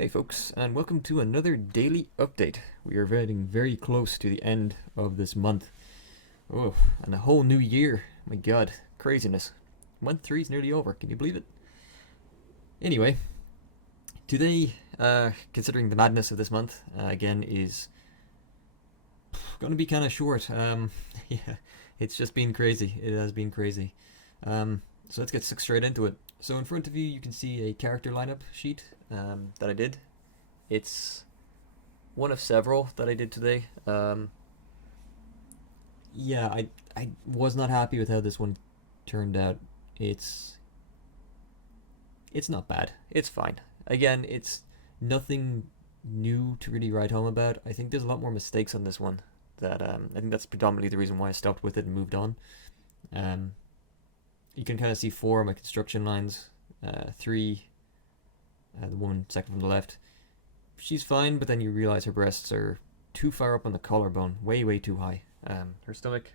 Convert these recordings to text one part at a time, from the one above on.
Hey folks, and welcome to another daily update. We are getting very close to the end of this month. Oh, and a whole new year. My god, craziness. Month 3 is nearly over, can you believe it? Anyway, today, considering the madness of this month, again, is going to be kind of short. Yeah, it's just been crazy. It has been crazy. So let's get straight into it. So in front of you, you can see a character lineup sheet that I did. It's one of several that I did today. Yeah, I was not happy with how this one turned out. It's it's not bad. It's fine. Again, it's nothing new to really write home about. I think there's a lot more mistakes on this one. That I think that's predominantly the reason why I stopped with it and moved on. Um, you can kind of see four of my construction lines. Three, the woman second from the left, she's fine, but then you realize her breasts are too far up on the collarbone, way too high. Her stomach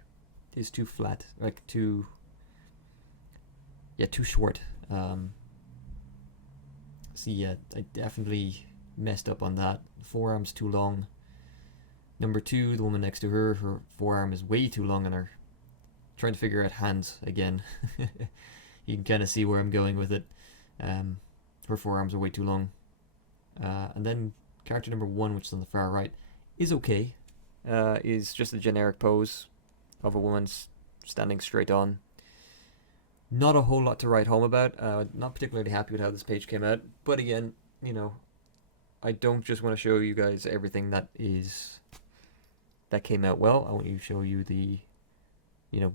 is too flat, like too, yeah, too short. So yeah, I definitely messed up on that. Forearm's too long. Number two, the woman next to her, her forearm is way too long on her. Trying to figure out hands again. You can kind of see where I'm going with it. Her forearms are way too long. And then character number one, which is on the far right, is okay. Is just a generic pose of a woman standing straight on. Not a whole lot to write home about. Not particularly happy with how this page came out. But again, I don't just want to show you guys everything that came out well. I want to show you the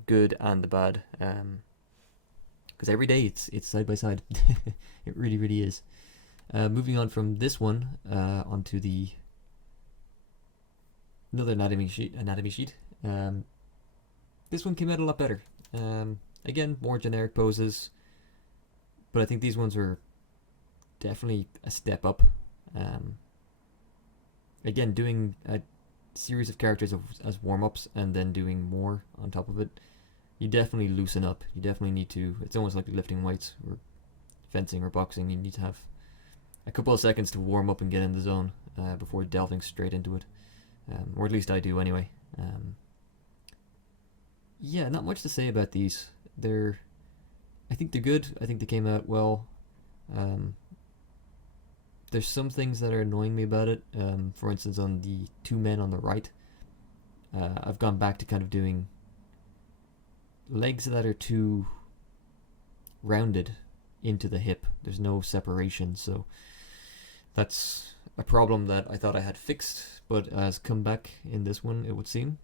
good and the bad. Because every day it's side by side. It really is. Moving on from this one onto the another anatomy sheet. This one came out a lot better. Again, more generic poses, but I think these ones are definitely a step up. Again, doing a series of characters as warm-ups and then doing more on top of it, you definitely loosen up. You definitely need to. It's almost like lifting weights or fencing or boxing. You need to have a couple of seconds to warm up and get in the zone before delving straight into it, or at least I do anyway. Yeah, not much to say about these. I think they're good. I think they came out well. There's some things that are annoying me about it. For instance, on the two men on the right, I've gone back to kind of doing legs that are too rounded into the hip. There's no separation, so that's a problem that I thought I had fixed, but has come back in this one, it would seem.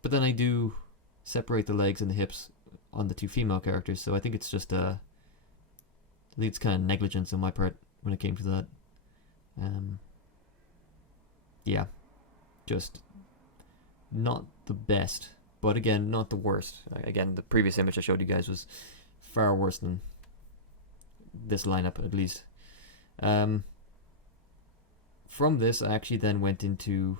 But then I do separate the legs and the hips on the two female characters, so I think it's just I think it's kind of negligence on my part when it came to that. Yeah, just not the best, but again, not the worst. Again, the previous image I showed you guys was far worse than this lineup, at least. From this, I actually then went into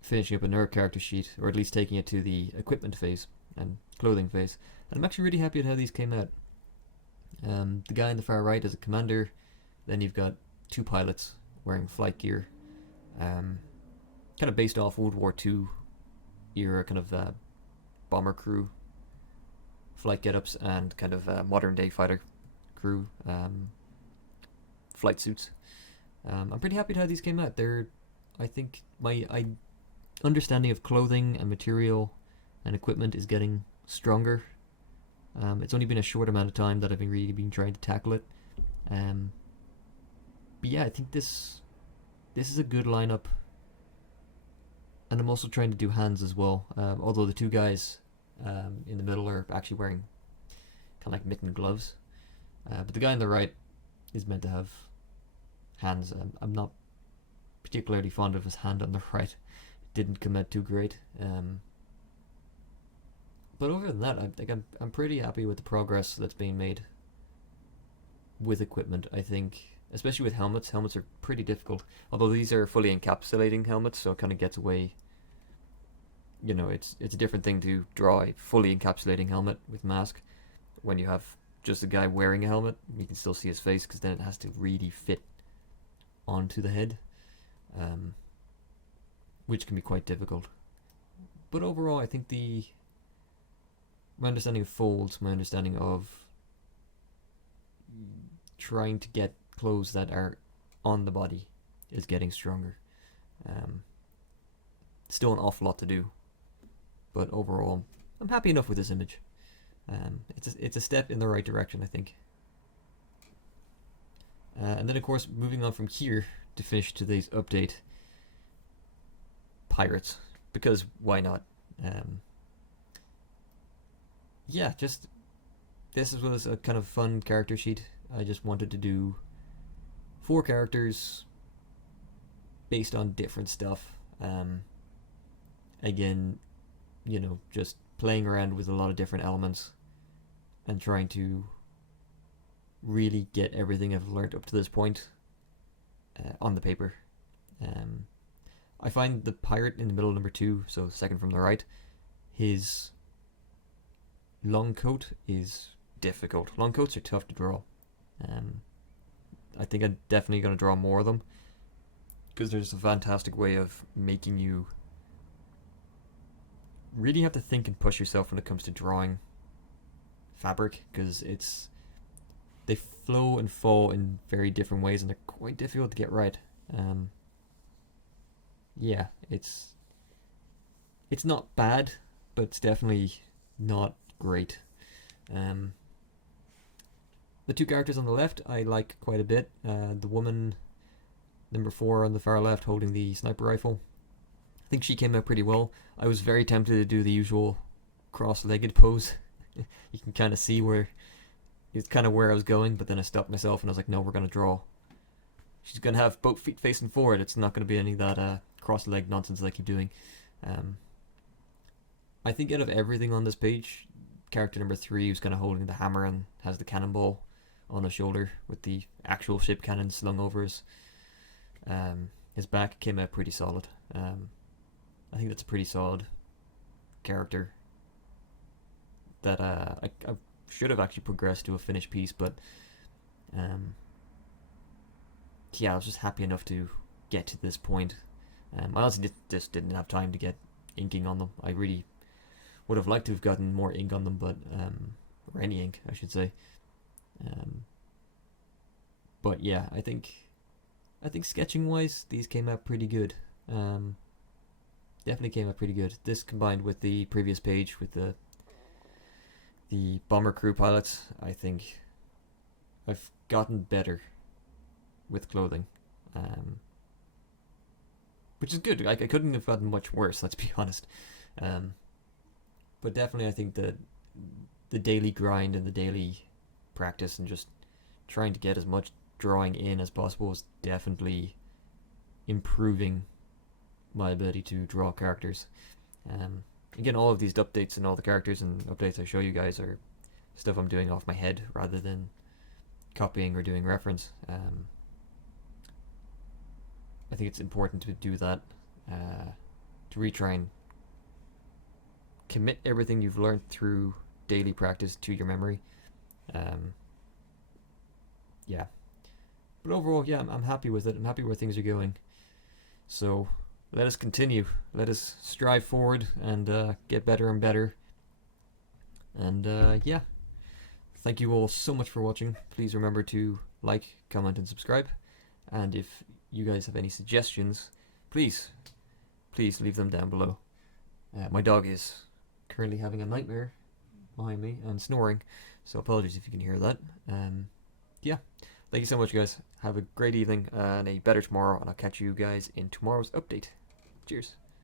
finishing up another character sheet, or at least taking it to the equipment phase and clothing phase. And I'm actually really happy with how these came out. The guy in the far right is a commander. Then you've got two pilots wearing flight gear, kind of based off World War II era kind of bomber crew flight get-ups and kind of modern day fighter crew flight suits. I'm pretty happy with how these came out. I think my understanding of clothing and material and equipment is getting stronger. It's only been a short amount of time that I've really been trying to tackle it. But yeah, I think this is a good lineup. And I'm also trying to do hands as well. Although the two guys in the middle are actually wearing kind of like mitten gloves. But the guy on the right is meant to have hands. I'm not particularly fond of his hand on the right. It didn't come out too great. But other than that, I think I'm pretty happy with the progress that's being made with equipment. I think, especially with helmets. Helmets are pretty difficult. Although these are fully encapsulating helmets, so it kind of gets away. It's a different thing to draw a fully encapsulating helmet with mask. When you have just a guy wearing a helmet, you can still see his face because then it has to really fit onto the head, which can be quite difficult. But overall, I think my understanding of folds, my understanding of trying to get clothes that are on the body is getting stronger. Still an awful lot to do, but overall, I'm happy enough with this image. It's a step in the right direction, I think. And then, of course, moving on from here to finish today's update, pirates, because why not? Yeah, just this was a kind of fun character sheet. I just wanted to do 4 characters based on different stuff. Again, you know, just playing around with a lot of different elements and trying to really get everything I've learned up to this point on the paper. I find the pirate in the middle, number 2, so second from the right, his long coat is difficult. Long coats are tough to draw. I think I'm definitely going to draw more of them, because there's a fantastic way of making you really have to think and push yourself when it comes to drawing fabric, because they flow and fall in very different ways and they're quite difficult to get right. Yeah, it's not bad, but it's definitely not great. The 2 characters on the left I like quite a bit. The woman, number 4 on the far left, holding the sniper rifle. I think she came out pretty well. I was very tempted to do the usual cross-legged pose. You can kind of see where it's kind of where I was going, but then I stopped myself and I was like, no, we're going to draw. She's going to have both feet facing forward. It's not going to be any of that cross-leg nonsense that I keep doing. I think out of everything on this page, character number 3, who's kind of holding the hammer and has the cannonball on his shoulder with the actual ship cannon slung over his back, came out pretty solid. I think that's a pretty solid character that I should have actually progressed to a finished piece, but yeah, I was just happy enough to get to this point. I honestly just didn't have time to get inking on them. I really would have liked to have gotten more ink on them, but or any ink, I should say. But yeah, I think sketching wise, these came out pretty good. Definitely came out pretty good. This combined with the previous page with the bomber crew pilots, I think I've gotten better with clothing, which is good. Like, I couldn't have gotten much worse, let's be honest. But definitely I think that the daily grind and the daily practice and just trying to get as much drawing in as possible is definitely improving my ability to draw characters. Again, all of these updates and all the characters and updates I show you guys are stuff I'm doing off my head rather than copying or doing reference. I think it's important to do that, to retry and commit everything you've learned through daily practice to your memory. Yeah, but overall, yeah, I'm happy with it. I'm happy where things are going. So let us continue. Let us strive forward and get better and better. And yeah, thank you all so much for watching. Please remember to like, comment, and subscribe. And if you guys have any suggestions, please leave them down below. My dog is currently having a nightmare behind me and snoring, so apologies if you can hear that. Yeah, thank you so much, guys. Have a great evening and a better tomorrow, and I'll catch you guys in tomorrow's update. Cheers.